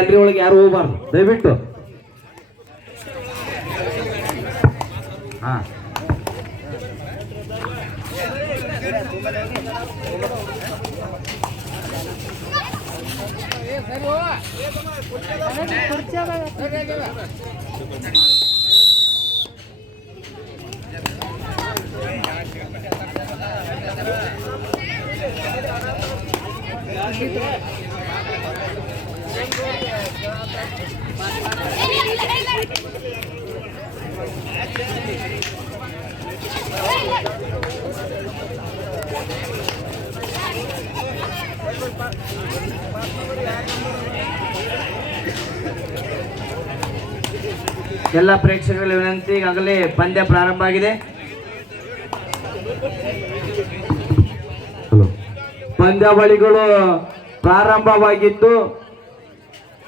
Gallery ಒಳಗೆ ಯಾರು ಹೋಗ್ಬಾರ್ದು ದಯವಿಟ್ಟು. ಹಾ ಎಲ್ಲ ಪ್ರೇಕ್ಷಕರಲ್ಲಿ ವಿನಂತಿ, ಈಗಾಗಲೇ ಪಂದ್ಯ ಪ್ರಾರಂಭ ಆಗಿದೆ. ಪಂದ್ಯಾವಳಿಗಳು ಪ್ರಾರಂಭವಾಗಿದ್ದು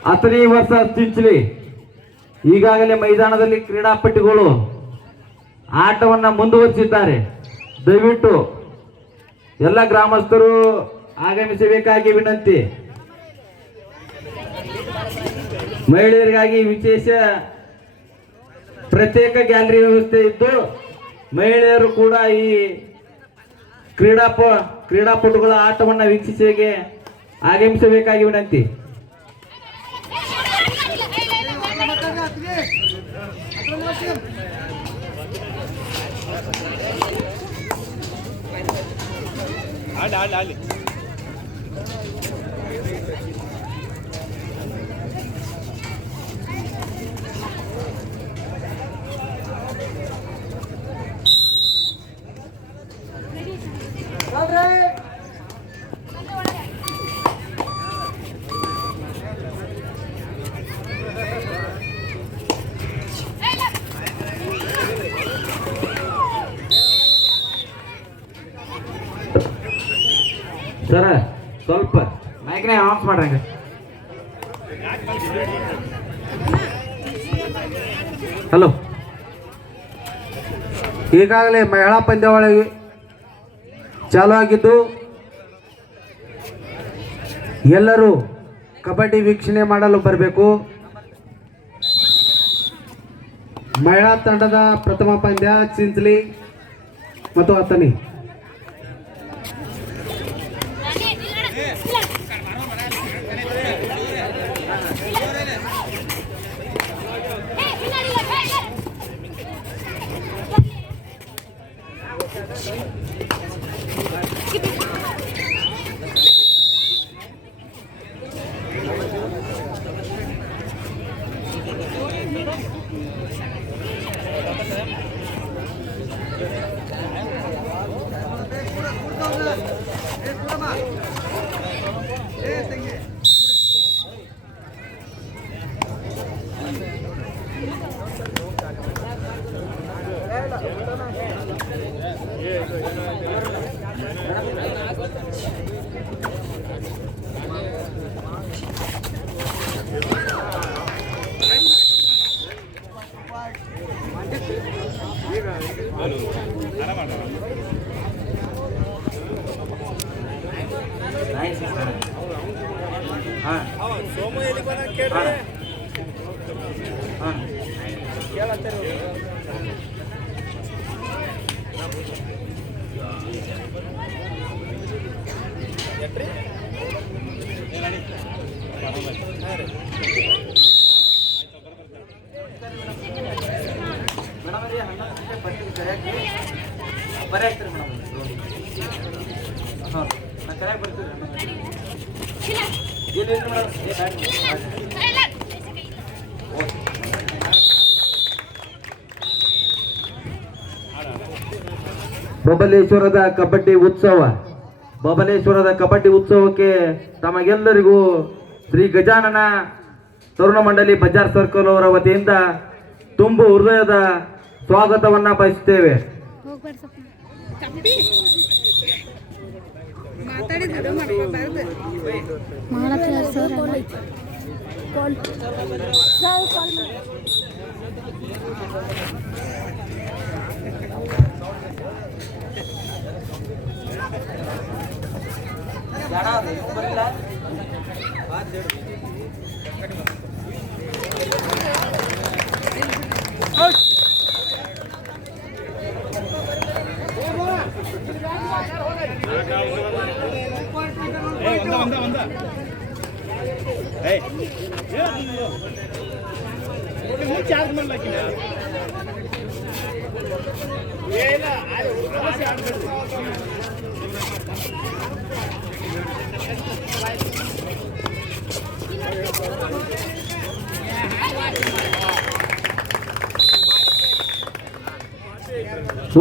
10ನೇ ವರ್ಷ ಚಿಂಚಲಿ ಈಗಾಗಲೇ ಮೈದಾನದಲ್ಲಿ ಕ್ರೀಡಾಪಟುಗಳು ಆಟವನ್ನು ಮುಂದುವರಿಸಿದ್ದಾರೆ. ದಯವಿಟ್ಟು ಎಲ್ಲ ಗ್ರಾಮಸ್ಥರು ಆಗಮಿಸಬೇಕಾಗಿ ವಿನಂತಿ. ಮಹಿಳೆಯರಿಗಾಗಿ ವಿಶೇಷ ಪ್ರತ್ಯೇಕ ಗ್ಯಾಲರಿ ವ್ಯವಸ್ಥೆ ಇದ್ದು ಮಹಿಳೆಯರು ಕೂಡ ಈ ಕ್ರೀಡಾಪಟುಗಳ ಆಟವನ್ನು ವೀಕ್ಷಿಸಿಗೆ ಆಗಮಿಸಬೇಕಾಗಿ ವಿನಂತಿ. ಸರ ಸ್ವಲ್ಪ ಮೈಕ್ನೇ ಆಫ್ ಮಾಡ್ರಂಗ. ಹಲೋ, ಈಗಾಗಲೇ ಮಹಿಳಾ ಪಂದ್ಯಾವಳಿ ಚಾಲು ಆಗಿದ್ದು ಎಲ್ಲರೂ ಕಬಡ್ಡಿ ವೀಕ್ಷಣೆ ಮಾಡಲು ಬರಬೇಕು. ಮಹಿಳಾ ತಂಡದ ಪ್ರಥಮ ಪಂದ್ಯ ಚಿಂಚಲಿ ಮತ್ತು ಅತನಿ. ಬಬಲೇಶ್ವರದ ಕಬಡ್ಡಿ ಉತ್ಸವಕ್ಕೆ ತಮಗೆಲ್ಲರಿಗೂ ಶ್ರೀ ಗಜಾನನ ತರುಣ ಮಂಡಳಿ ಬಜಾರ್ ಸರ್ಕಲ್ ಅವರ ವತಿಯಿಂದ ತುಂಬು ಹೃದಯದ ಸ್ವಾಗತವನ್ನ ಬಯಸುತ್ತೇವೆ.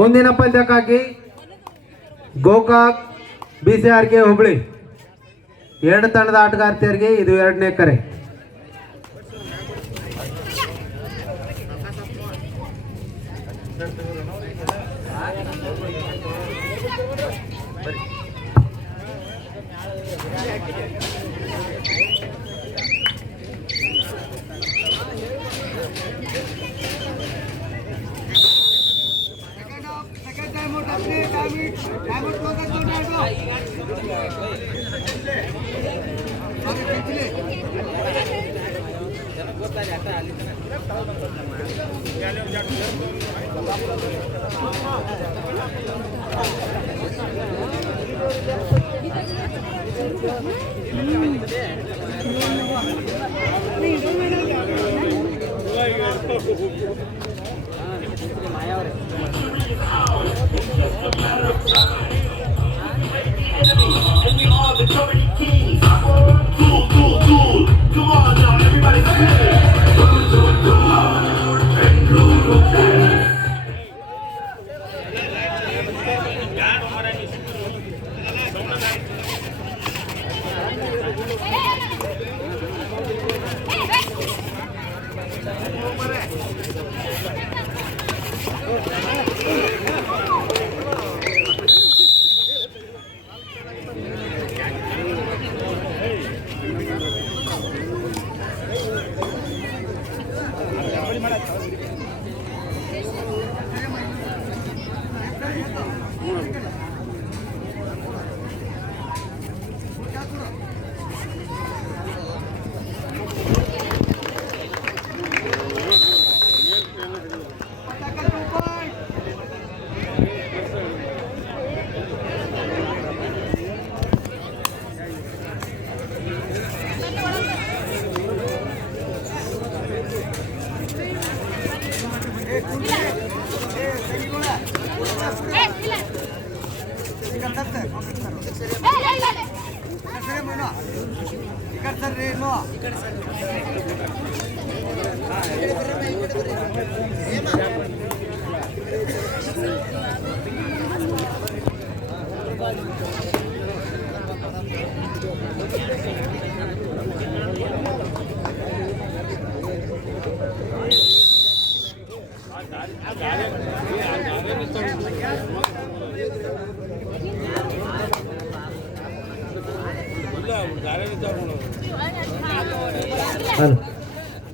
ಮುಂದಿನ ಪಂದ್ಯಕ್ಕಾಗಿ ಗೋಕಾಕ್ BCRK ಹುಬ್ಳಿ ಎರಡು ತಂಡದ ಆಟಗಾರ್ತಿಯರಿಗೆ ಇದು ಎರಡನೇ ಕರೆ.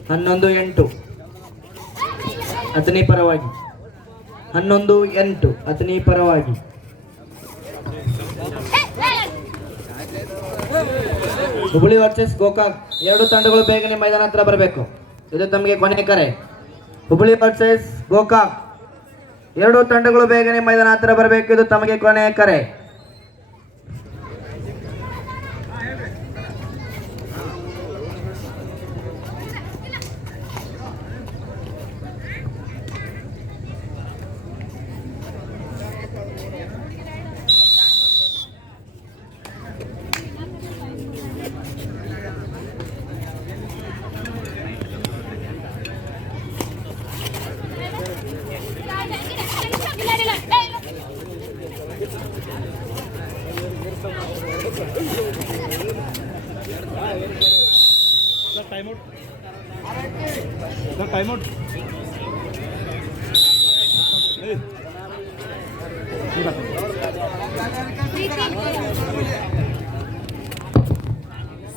ಹನ್ನೊಂದು ಎಂಟು ಅತನಿ ಪರವಾಗಿ 11-8 ಅತನಿ ಪರವಾಗಿ. ಹುಬ್ಬಳ್ಳಿ ವರ್ಸಸ್ ಗೋಕಾಕ್ ಎರಡು ತಂಡಗಳು ಬೇಗನೆ ಮೈದಾನ ಹತ್ರ ಬರಬೇಕು. ಇದು ತಮಗೆ ಕೊನೆ ಕರೆ. ಹುಬ್ಬಳ್ಳಿ ವರ್ಸಸ್ ಗೋಕಾಕ್ ಎರಡು ತಂಡಗಳು ಬೇಗನೆ ಮೈದಾನ ಹತ್ರ ಬರಬೇಕು. ಇದು ತಮಗೆ ಕೊನೆ ಕರೆ.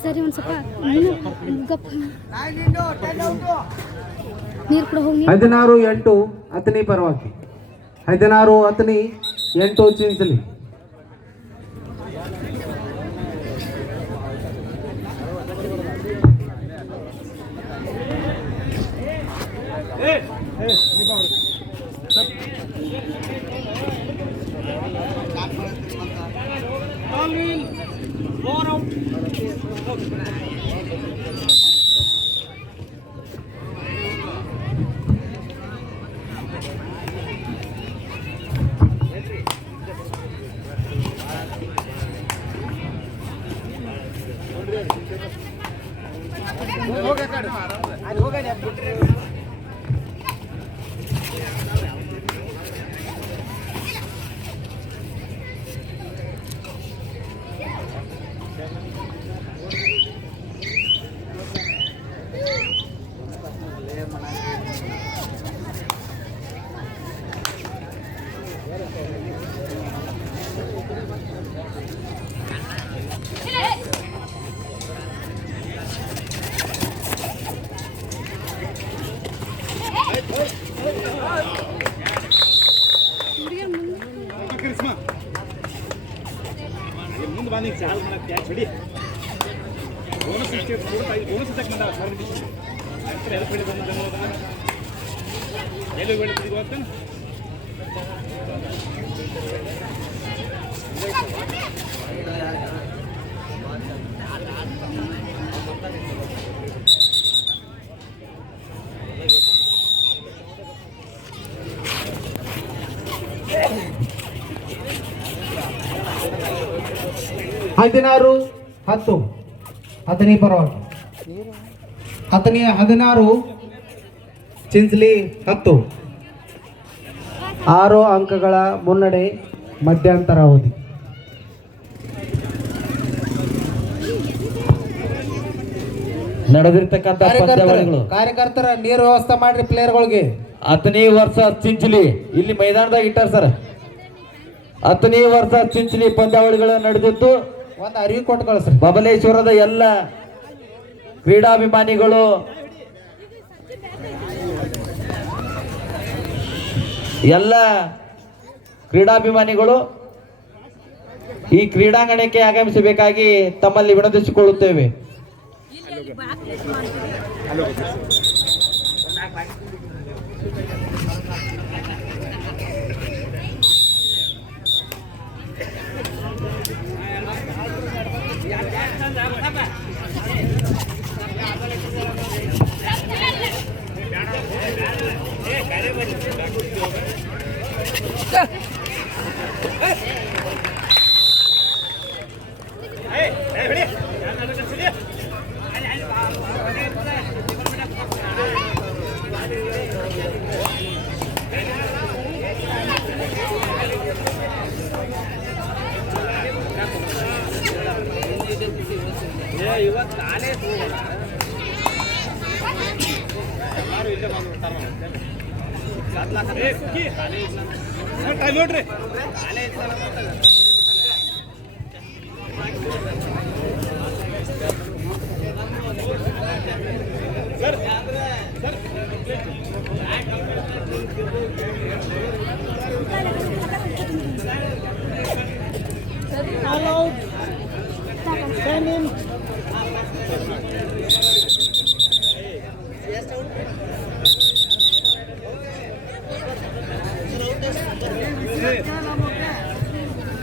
ಸರಿ ಒಂದು ಸ್ವಲ್ಪ ನೀರು ಕೂಡ ಹೋಗಿ. 16-8 ಅತನಿ ಪರವಾಗಿ. 16 Athani 8 Chinchali. All in, 4 out. ಮುಂದೆ ಬಂದು ಚಾಲು ಮಾಡಕ್ಕೆ ಕ್ಯಾಚ್ ಹೊಡಿ ಬೋನಸ್ ಬೋನಸ್ ತಕ್ಕ ಬಂದ ಸರ್ ಹೆಲ್ಪ್ ಹೇಳಿ ಬಂದ ಎಲ್ಲಿ ಬೆಳೆದಿದ್ದು ಅಂತ ಹದಿನಾರು 10 ಹತ್ತನೇ ಪರವಾಗಿ 16 ಚಿಂಚಲಿ 10 6 ಅಂಕಗಳ ಮುನ್ನಡೆ ಮಧ್ಯಂತರ ಅವಧಿ. ನಡೆದಿರ್ತಕ್ಕಂಥ ಪಂದ್ಯಾವಳಿಗಳು ಕಾರ್ಯಕರ್ತರ ನೀರು ವ್ಯವಸ್ಥೆ ಮಾಡ್ರಿ ಪ್ಲೇಯರ್ಗಳಿಗೆ. 10ನೇ ವರ್ಷ ಚಿಂಚಲಿ ಇಲ್ಲಿ ಮೈದಾನದಾಗ ಇಟ್ಟಾರ ಸರ್. 10ನೇ ವರ್ಷ ಚಿಂಚಲಿ ಪಂದ್ಯಾವಳಿಗಳು ನಡೆದಿದ್ದು ಒಂದು ಅರಿವು ಕೊಟ್ಟು ಕಳಿಸ್ರಿ. ಬಬಲೇಶ್ವರದ ಎಲ್ಲ ಕ್ರೀಡಾಭಿಮಾನಿಗಳು ಈ ಕ್ರೀಡಾಂಗಣಕ್ಕೆ ಆಗಮಿಸಬೇಕಾಗಿ ತಮ್ಮಲ್ಲಿ ವಿನಂತಿಸಿಕೊಳ್ಳುತ್ತೇವೆ.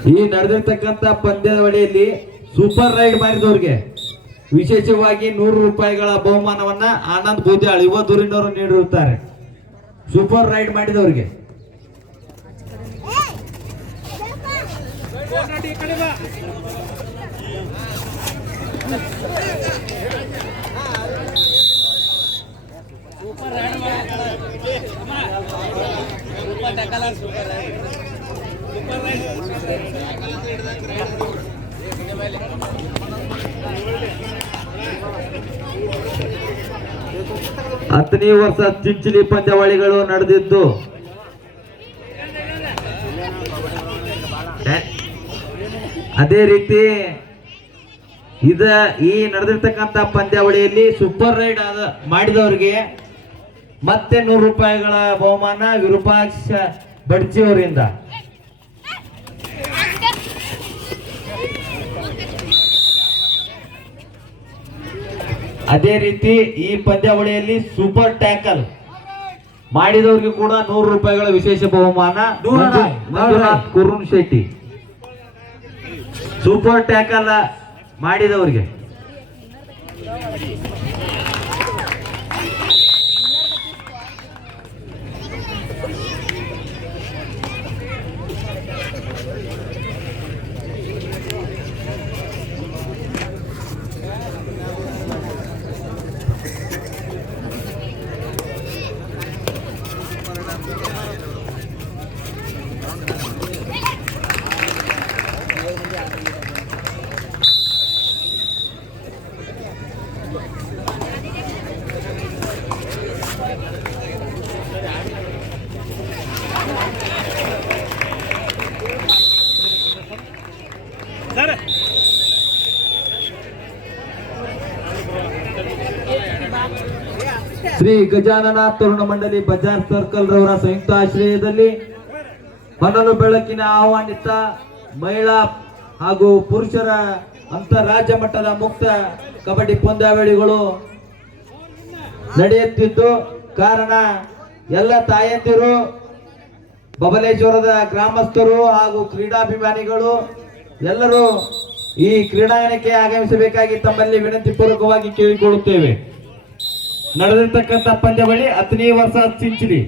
ಈ ನಡೆದಿರ್ತಕ್ಕಂಥ ಪಂದ್ಯಾವಳಿಯಲ್ಲಿ ಸೂಪರ್ ರೈಡ್ ಮಾಡಿದವ್ರಿಗೆ ವಿಶೇಷವಾಗಿ 100 ರೂಪಾಯಿಗಳ ಬಹುಮಾನವನ್ನ ಆನಂದ್ ಬೂದ್ಯಾಳ್ ಯುವ ಧುರೀಣರು ನೀಡಿರುತ್ತಾರೆ. ಸೂಪರ್ ರೈಡ್ ಮಾಡಿದವರಿಗೆ ಹತ್ತನೇ ವರ್ಷ ಚಿಂಚಲಿ ಪಂದ್ಯಾವಳಿಗಳು ನಡೆದಿದ್ದು ಅದೇ ರೀತಿ ಈ ನಡೆದಿರ್ತಕ್ಕಂಥ ಪಂದ್ಯಾವಳಿಯಲ್ಲಿ ಸೂಪರ್ ರೈಡ್ ಮಾಡಿದವರಿಗೆ ಮತ್ತೆ 100 ರೂಪಾಯಿಗಳ ಬಹುಮಾನ ವಿರೂಪಾಕ್ಷ ಬಡ್ಚಿ ಅವರಿಂದ. ಅದೇ ರೀತಿ ಈ ಪಂದ್ಯಾವಳಿಯಲ್ಲಿ ಸೂಪರ್ ಟ್ಯಾಕಲ್ ಮಾಡಿದವರಿಗೆ ಕೂಡ 100 ರೂಪಾಯಿಗಳ ವಿಶೇಷ ಬಹುಮಾನ ಮಂಜುನಾಥ್ ಕುರುನ್ ಶೆಟ್ಟಿ. ಸೂಪರ್ ಟ್ಯಾಕಲ್ ಮಾಡಿದವರಿಗೆ ಶ್ರೀ ಗಜಾನನ ತರುಣ ಮಂಡಳಿ ಬಜಾರ್ ಸರ್ಕಲ್ ರವರ ಸಂಯುಕ್ತ ಆಶ್ರಯದಲ್ಲಿ ಹೊನಲು ಬೆಳಕಿನ ಆಹ್ವಾನಿತ ಮಹಿಳಾ ಹಾಗೂ ಪುರುಷರ ಅಂತಾರಾಜ್ಯ ಮಟ್ಟದ ಮುಕ್ತ ಕಬಡ್ಡಿ ಪಂದ್ಯಾವಳಿಗಳು ನಡೆಯುತ್ತಿದ್ದು ಕಾರಣ ಎಲ್ಲ ತಾಯಂದಿರು ಬಬಲೇಶ್ವರದ ಗ್ರಾಮಸ್ಥರು ಹಾಗೂ ಕ್ರೀಡಾಭಿಮಾನಿಗಳು ಎಲ್ಲರೂ ಈ ಕ್ರೀಡಾಂಗಣಕ್ಕೆ ಆಗಮಿಸಬೇಕಾಗಿ ತಮ್ಮಲ್ಲಿ ವಿನಂತಿ ಪೂರ್ವಕವಾಗಿ ಕೇಳಿಕೊಳ್ಳುತ್ತೇವೆ. ನಡೆದಿರ್ತಕ್ಕಂಥ ಪಂದ್ಯಾವಳಿ ಅತನಿ ವರ್ಸಸ್ ಚಿಂಚಲಿ.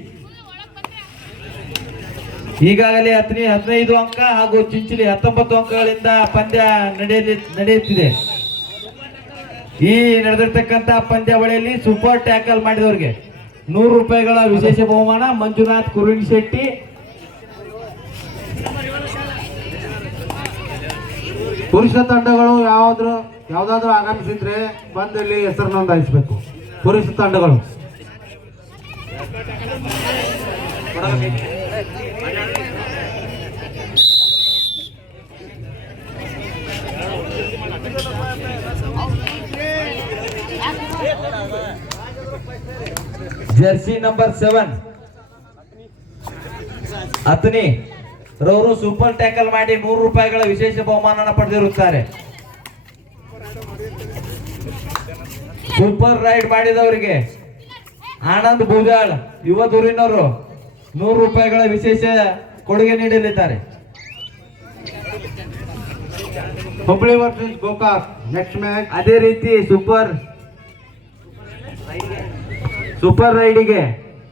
ಈಗಾಗಲೇ ಅತನಿ 15 ಅಂಕ ಹಾಗೂ ಚಿಂಚಲಿ 19 ಅಂಕಗಳಿಂದ ಪಂದ್ಯ ನಡೆಯುತ್ತಿದೆ. ಈ ನಡೆದಿರ್ತಕ್ಕಂಥ ಪಂದ್ಯಾವಳಿಯಲ್ಲಿ ಸೂಪರ್ ಟ್ಯಾಕಲ್ ಮಾಡಿದವರಿಗೆ 100 ರೂಪಾಯಿಗಳ ವಿಶೇಷ ಬಹುಮಾನ. ಮಂಜುನಾಥ್ ಕುರುಣಿ ಶೆಟ್ಟಿ, ಪುರುಷ ತಂಡಗಳು ಯಾವ್ದಾದ್ರು ಆಗಮಿಸಿದ್ರೆ ಬಂದು ಇಲ್ಲಿ ಹೆಸರು ನೋಂದಾಯಿಸಬೇಕು. ಪುರುಷ ತಂಡಗಳು ಜರ್ಸಿ ನಂಬರ್ 7 ಅತನಿ ರವರು ಸೂಪರ್ ಟ್ಯಾಕಲ್ ಮಾಡಿ 100 ರೂಪಾಯಿಗಳ ವಿಶೇಷ ಬಹುಮಾನ ಪಡೆದಿರುತ್ತಾರೆ. ಸೂಪರ್ ರೈಡ್ ಮಾಡಿದವರಿಗೆ ಆನಂದ್ ಬೂಜಾಳ್ ಯುವ ದೂರಿನವರು 100 ರೂಪಾಯಿಗಳ ವಿಶೇಷ ಕೊಡುಗೆ ನೀಡಲಿದ್ದಾರೆ. Hubli versus Gokak next match. ಅದೇ ರೀತಿ ಸೂಪರ್ ರೈಡಿಗೆ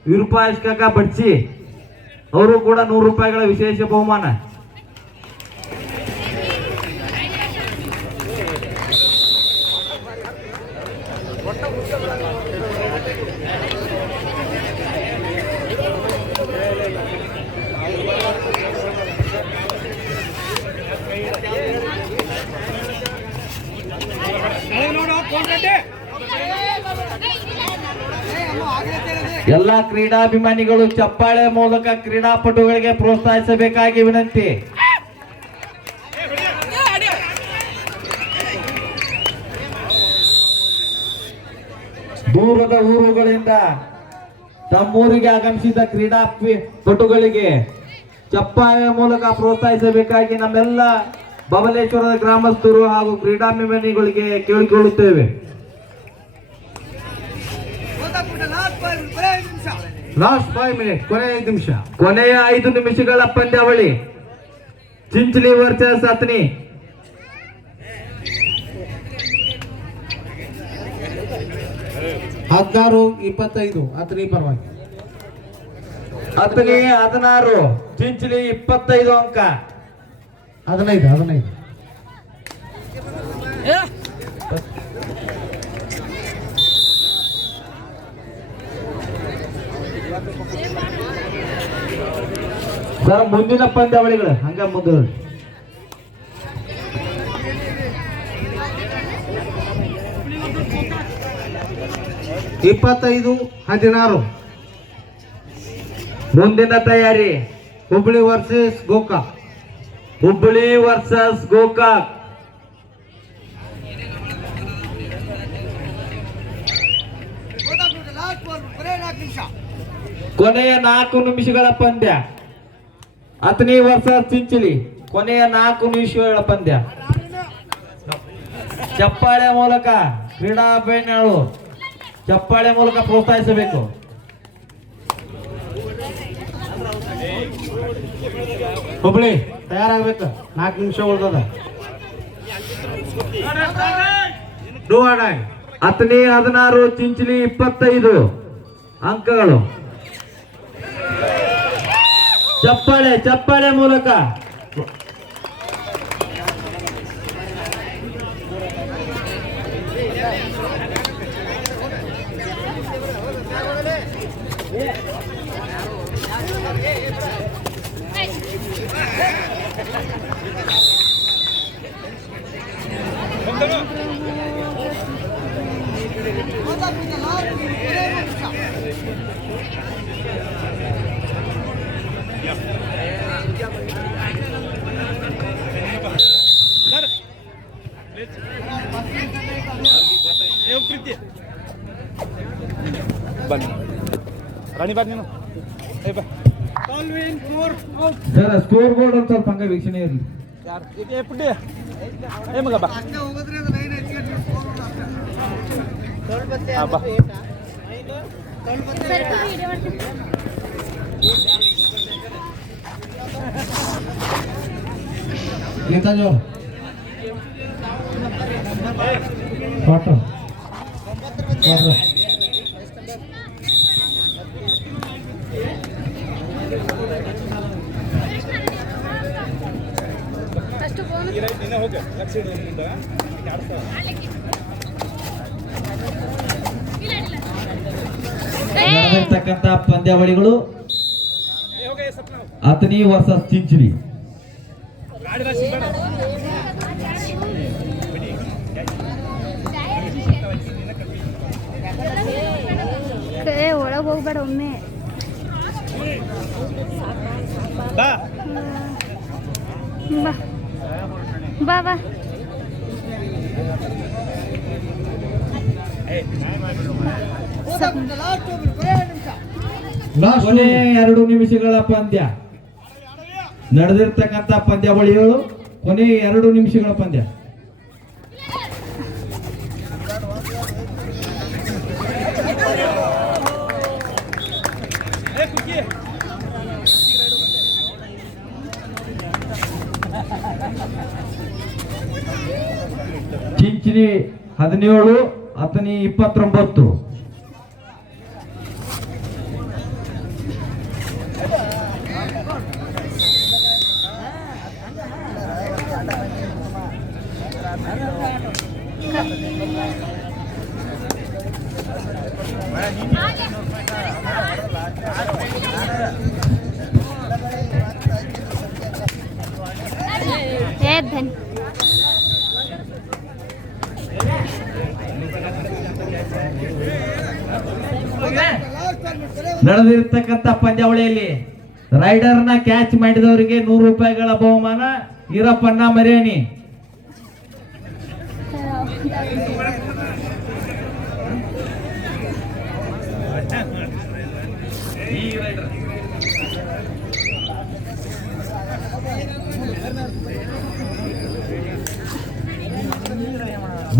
ವಿರೂಪಾಕ್ಷಕ ಬಡ್ಚಿ ಅವರು ಕೂಡ 100 ರೂಪಾಯಿಗಳ ವಿಶೇಷ ಬಹುಮಾನ. ಎಲ್ಲ ಕ್ರೀಡಾಭಿಮಾನಿಗಳು ಚಪ್ಪಾಳೆ ಮೂಲಕ ಕ್ರೀಡಾಪಟುಗಳಿಗೆ ಪ್ರೋತ್ಸಾಹಿಸಬೇಕಾಗಿ ವಿನಂತಿ. ದೂರದ ಊರುಗಳಿಂದ ತಮ್ಮೂರಿಗೆ ಆಗಮಿಸಿದ ಕ್ರೀಡಾಪಟುಗಳಿಗೆ ಚಪ್ಪಾಳೆ ಮೂಲಕ ಪ್ರೋತ್ಸಾಹಿಸಬೇಕಾಗಿ ನಮ್ಮೆಲ್ಲ ಬಬಲೇಶ್ವರದ ಗ್ರಾಮಸ್ಥರು ಹಾಗೂ ಕ್ರೀಡಾಭಿಮಾನಿಗಳಿಗೆ ಕೇಳಿಕೊಳ್ಳುತ್ತೇವೆ. ಲಾಸ್ಟ್ 5 ಮಿನಿಟ್, ಕೊನೆಯ 5 ನಿಮಿಷ. ಕೊನೆಯ 5 ನಿಮಿಷಗಳ ಪಂದ್ಯಾವಳಿ ಚಿಂಚಲಿ ವರ್ಸಸ್ ಅತನಿ. ಹದಿನಾರು 25 ಅತನಿ ಪರವಾಗಿ. ಅತನಿ 16, ಚಿಂಚಲಿ 25 ಅಂಕ. 15. ಸರ್ ಮುಂದಿನ ಪಂದ್ಯಾವಳಿಗಳು ಹಂಗ ಮುಂದೆ 25-16 ಮುಂದಿನ ತಯಾರಿ. ಹುಬ್ಳಿ ವರ್ಸಸ್ ಗೋಕಾಕ್. ಹುಬ್ಬಳ್ಳಿ ವರ್ಸಸ್ ಗೋಕಾಕ್. ಕೊನೆಯ 4 ನಿಮಿಷಗಳ ಪಂದ್ಯ. ಅತನಿ ವರ್ಸಸ್ ಚಿಂಚಲಿ. ಕೊನೆಯ 4 ನಿಮಿಷಗಳ ಪಂದ್ಯ. ಚಪ್ಪಾಳೆ ಮೂಲಕ ಕ್ರೀಡಾಭಿಮಾನಿಗಳು ಚಪ್ಪಾಳೆ ಮೂಲಕ ಪ್ರೋತ್ಸಾಹಿಸಬೇಕು. ಹುಬ್ಳಿ ತಯಾರಾಗಬೇಕು. 4 ನಿಮಿಷ ಉಳ್ದದ. Do or die. Athani 16, Chinchali 25 ಅಂಕಗಳು. ಚಪ್ಪಾಳೆ ಮೂಲಕ ಬನ್ನಿ ರಾಣಿ ಬಾ ನೀನು ಏ ಬಾ ಸರ್ ಸ್ಕೋರ್ ಬೋರ್ಡ್ ಒಂದು ಸ್ವಲ್ಪ ಹಂಗೆ ವೀಕ್ಷಣೆ ಇರಲಿ. ಯಾರು ಏ ಪುಡ್ಡಿ ಏ ಮಗ ಬಾ ಬಾ ಗೀತಾಜೋ ಕ್ವಾರ್ಟರ್ ನೀನೇ ಹೋಗಿ ಲಕ್ಷ ಇಡೋದ್ರಿಂದ ನಡೆದಿರ್ತಕ್ಕಂಥ ಪಂದ್ಯಾವಳಿಗಳು ಅಥಣಿ ವರ್ಸಸ್ ಚಿಂಚಲಿ. ಗಾಡಿ ರಾಶಿ ಬೇಡ ಒಳಗೆ ಹೋಗ್ಬೇಡ ಒಮ್ಮೆ. ಬಾ ಬಾ ಬಾ ಬಾ ಕೊನೆ 2 ನಿಮಿಷಗಳ ಪಂದ್ಯ. ನಡೆದಿರ್ತಕ್ಕಂಥ ಪಂದ್ಯಾವಳಿಗಳು ಕೊನೆ 2 ನಿಮಿಷಗಳ ಪಂದ್ಯ. ಚಿಂಚಲಿ 17 ಅಥಣಿ 29. ಧನ್ ನಡೆದಿರ್ತಕ್ಕಂಥ ಪಂದ್ಯಾವಳಿಯಲ್ಲಿ ರೈಡರ್ನ ಕ್ಯಾಚ್ ಮಾಡಿದವರಿಗೆ 100 ರೂಪಾಯಿಗಳ ಬಹುಮಾನ. ಈರಪ್ಪಣ್ಣ ಮರೇನಿ.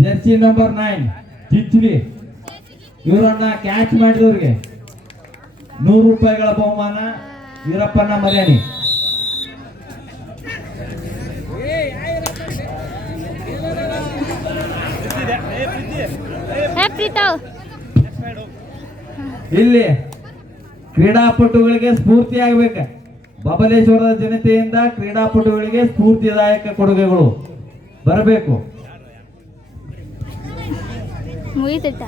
ಜೆರ್ಸಿ ನಂಬರ್ 9 ಚಿಂಚಲಿ ಇವರನ್ನ ಕ್ಯಾಚ್ ಮಾಡಿದವ್ರಿಗೆ 100 ರೂಪಾಯಿಗಳ ಬಹುಮಾನ. ಈರಪ್ಪಣ್ಣ ಮರ್ಯಾಣಿ. ಇಲ್ಲಿ ಕ್ರೀಡಾಪಟುಗಳಿಗೆ ಸ್ಫೂರ್ತಿ ಆಗ್ಬೇಕ. ಬಬಲೇಶ್ವರದ ಜನತೆಯಿಂದ ಕ್ರೀಡಾಪಟುಗಳಿಗೆ ಸ್ಫೂರ್ತಿದಾಯಕ ಕೊಡುಗೆಗಳು ಬರಬೇಕು. ಮುಗಿತೈತ